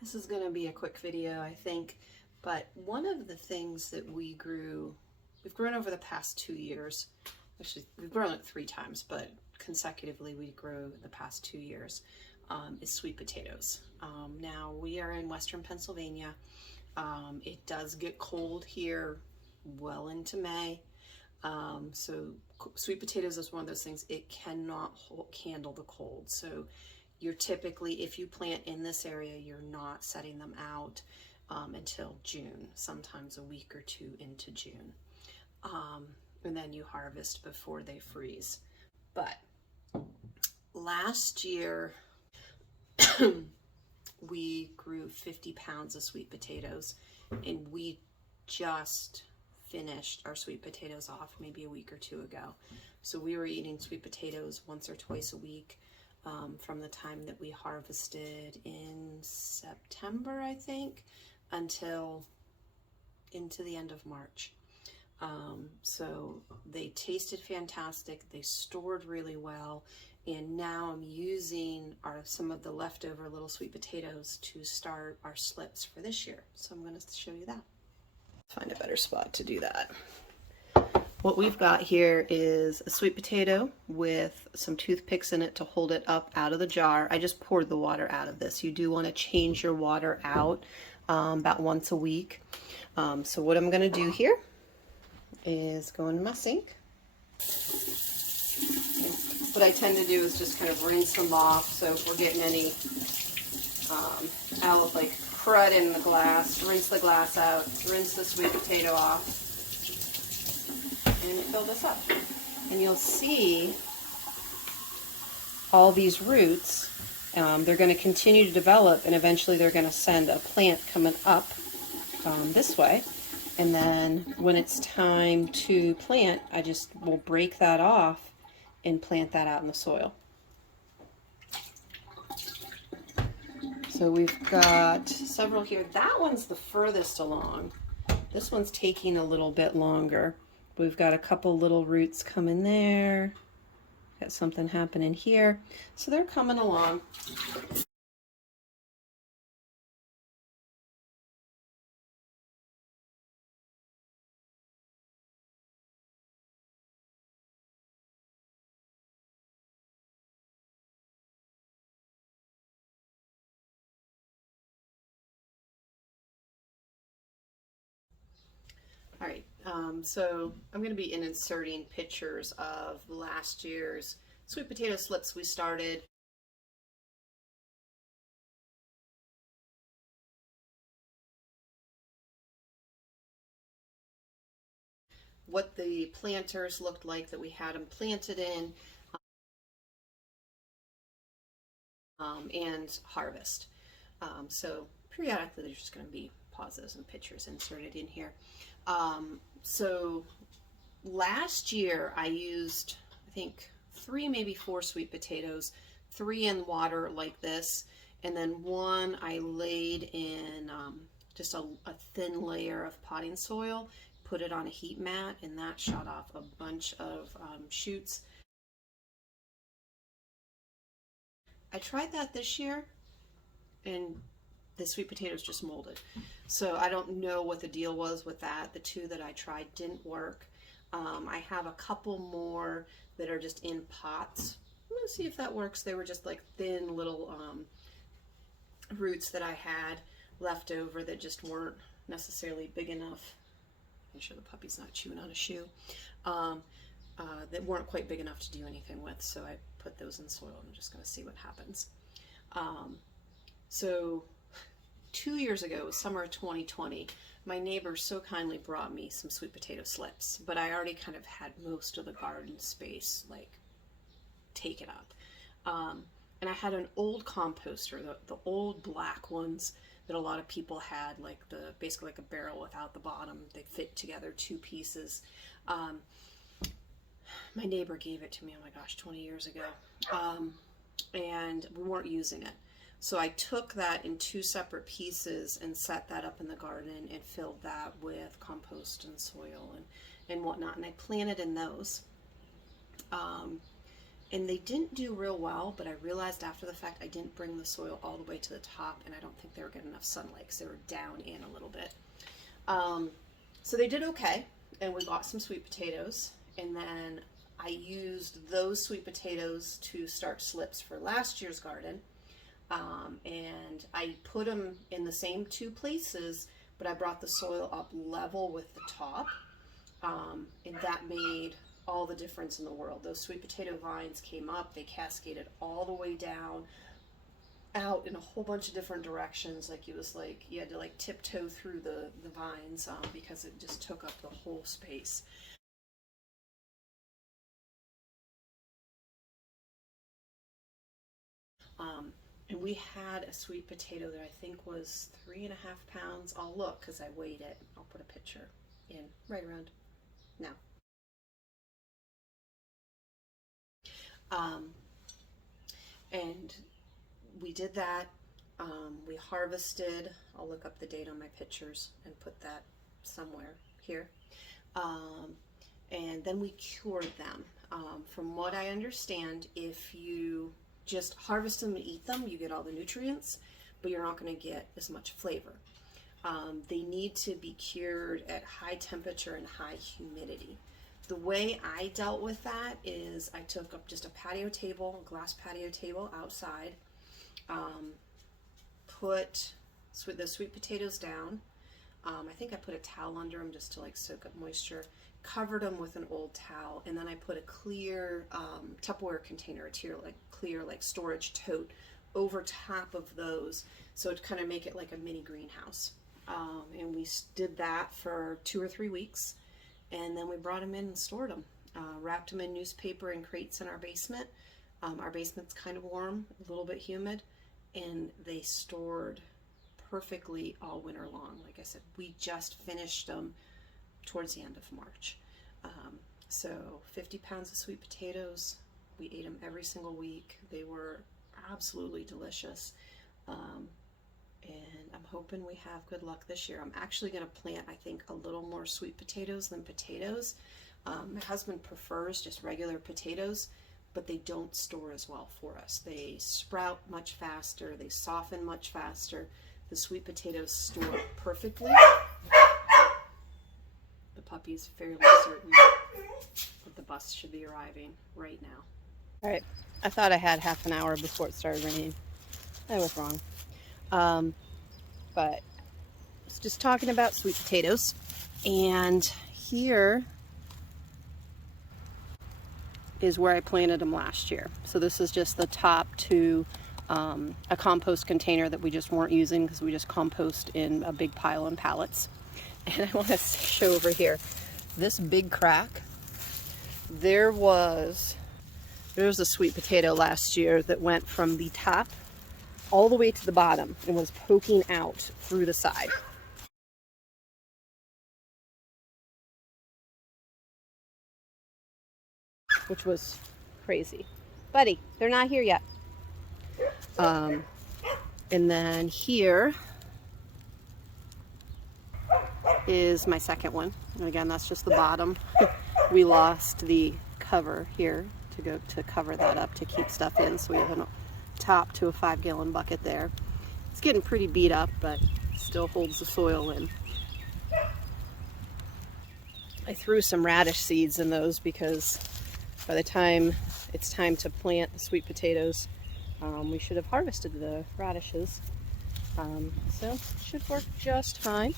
This is going to be a quick video, I think, but one of the things that we've grown over the past 2 years. Actually, we've grown it 3 times, but consecutively we grow the past 2 years, is sweet potatoes. Now we are in Western Pennsylvania. It does get cold here well into May. So sweet potatoes is one of those things, it cannot handle the cold. So you're typically, if you plant in this area, you're not setting them out until June, sometimes a week or 2 into June. And then you harvest before they freeze. But last year, we grew 50 pounds of sweet potatoes, and we just finished our sweet potatoes off maybe a week or 2 ago. So we were eating sweet potatoes once or twice a week from the time that we harvested in September, I think, until into the end of March. So they tasted fantastic, they stored really well, and now I'm using some of the leftover little sweet potatoes to start our slips for this year. So I'm going to show you that. Find a better spot to do that. What we've got here is a sweet potato with some toothpicks in it to hold it up out of the jar. I just poured the water out of this. You do want to change your water out about once a week. So what I'm going to do here is go into my sink. What I tend to do is just kind of rinse them off. So if we're getting any out like crud in the glass, rinse the glass out, rinse the sweet potato off, and fill this up. And you'll see all these roots. They're going to continue to develop, and eventually they're going to send a plant coming up this way. And then when it's time to plant, I just will break that off and plant that out in the soil. So we've got several here. That one's the furthest along. This one's taking a little bit longer. We've got a couple little roots coming there. Got something happening here. So they're coming along. All right, so I'm going to be inserting pictures of last year's sweet potato slips we started. What the planters looked like that we had them planted in, and harvest. So periodically there's just going to be pauses and pictures inserted in here. So last year I used, I think, 3, maybe 4 sweet potatoes, 3 in water like this, and then 1 I laid in just a thin layer of potting soil, put it on a heat mat, and that shot off a bunch of shoots. I tried that this year, and the sweet potatoes just molded. So I don't know what the deal was with that. The 2 that I tried didn't work. I have a couple more that are just in pots. Let's see if that works. They were just like thin little roots that I had left over that just weren't necessarily big enough. Make sure the puppy's not chewing on a shoe. That weren't quite big enough to do anything with. So I put those in soil. I'm just going to see what happens. So 2 years ago, summer of 2020, my neighbor so kindly brought me some sweet potato slips, but I already kind of had most of the garden space like taken up. And I had an old composter, the old black ones that a lot of people had, like basically like a barrel without the bottom. They fit together 2 pieces. My neighbor gave it to me, oh my gosh, 20 years ago. And we weren't using it. So I took that in 2 separate pieces and set that up in the garden and filled that with compost and soil and whatnot. And I planted in those. and they didn't do real well, but I realized after the fact I didn't bring the soil all the way to the top, and I don't think they were getting enough sunlight because they were down in a little bit. So they did okay, and we bought some sweet potatoes, and then I used those sweet potatoes to start slips for last year's garden. And I put them in the same two places, but I brought the soil up level with the top, and that made all the difference in the world. Those sweet potato vines came up, they cascaded all the way down, out in a whole bunch of different directions. Like, it was like you had to like tiptoe through the vines, because it just took up the whole space. And we had a sweet potato that I think was 3.5 pounds. I'll look because I weighed it. I'll put a picture in right around now. And we did that. We harvested. I'll look up the date on my pictures and put that somewhere here. And then we cured them. From what I understand, if you just harvest them and eat them, you get all the nutrients, but you're not going to get as much flavor. They need to be cured at high temperature and high humidity. The way I dealt with that is I took up just a patio table, a glass patio table outside, put the sweet potatoes down. I think I put a towel under them just to like soak up moisture, covered them with an old towel, and then I put a clear Tupperware container, a clear storage tote over top of those, so to kind of make it like a mini greenhouse. And we did that for 2 or 3 weeks, and then we brought them in and stored them, wrapped them in newspaper and crates in our basement. Our basement's kind of warm, a little bit humid, and they stored perfectly all winter long. Like I said, we just finished them towards the end of March. So 50 pounds of sweet potatoes. We ate them every single week. They were absolutely delicious. And I'm hoping we have good luck this year. I'm actually going to plant, I think, a little more sweet potatoes than potatoes. My husband prefers just regular potatoes, but they don't store as well for us. They sprout much faster. They soften much faster. The sweet potatoes store perfectly. The puppy's fairly certain that the bus should be arriving right now. All right, I thought I had half an hour before it started raining. I was wrong. But I was just talking about sweet potatoes, and here is where I planted them last year. So this is just the top to a compost container that we just weren't using because we just compost in a big pile on pallets. And I want to show over here this big crack. There was a sweet potato last year that went from the top all the way to the bottom and was poking out through the side. Which was crazy. Buddy, they're not here yet. And then here is my second one. And again, that's just the bottom. We lost the cover here to cover that up to keep stuff in. So we have a top to a 5-gallon bucket there. It's getting pretty beat up, but still holds the soil in. I threw some radish seeds in those because by the time it's time to plant the sweet potatoes, we should have harvested the radishes. So it should work just fine.